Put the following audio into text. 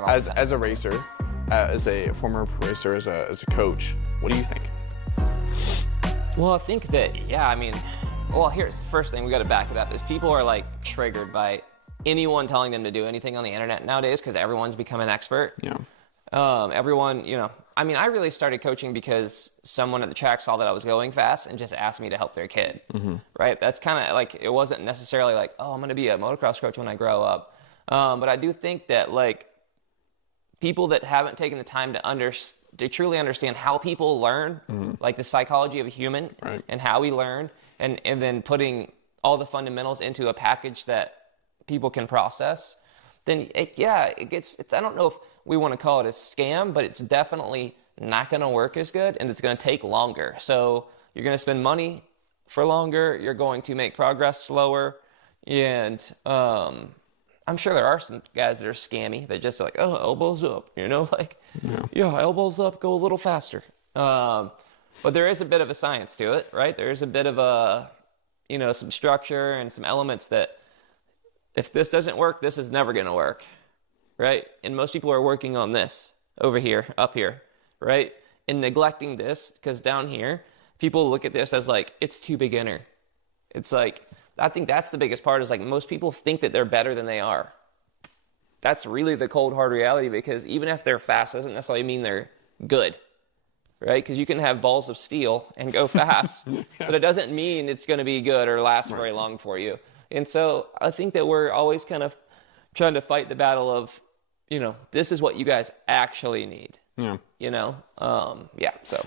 not all. As a racer, as a former racer, as a coach, what do you think? Well, I think that, yeah, I mean, well, here's the first thing we got to back it up is people are like triggered by anyone telling them to do anything on the internet nowadays because everyone's become an expert. Yeah. Everyone, I mean, I really started coaching because someone at the track saw that I was going fast and just asked me to help their kid, right? That's kind of like, it wasn't necessarily like, oh, I'm going to be a motocross coach when I grow up. But I do think that like people that haven't taken the time to truly understand how people learn, like the psychology of a human and how we learn, and then putting all the fundamentals into a package that people can process, then it gets, I don't know if we want to call it a scam, but it's definitely not going to work as good and it's going to take longer. So you're going to spend money for longer. You're going to make progress slower. And I'm sure there are some guys that are scammy that just like, oh, elbows up, like, yeah, elbows up, go a little faster. But there is a bit of a science to it, right? There is a bit of a, some structure and some elements that if this doesn't work, this is never going to work, right? And most people are working on this over here, up here, right? And neglecting this because down here, people look at this as like, it's too beginner. It's like, I think that's the biggest part is like most people think that they're better than they are. That's really the cold hard reality because even if they're fast, doesn't necessarily mean they're good, right? Because you can have balls of steel and go fast, but it doesn't mean it's going to be good or last very long for you. And so I think that we're always kind of trying to fight the battle of, this is what you guys actually need. Yeah. So.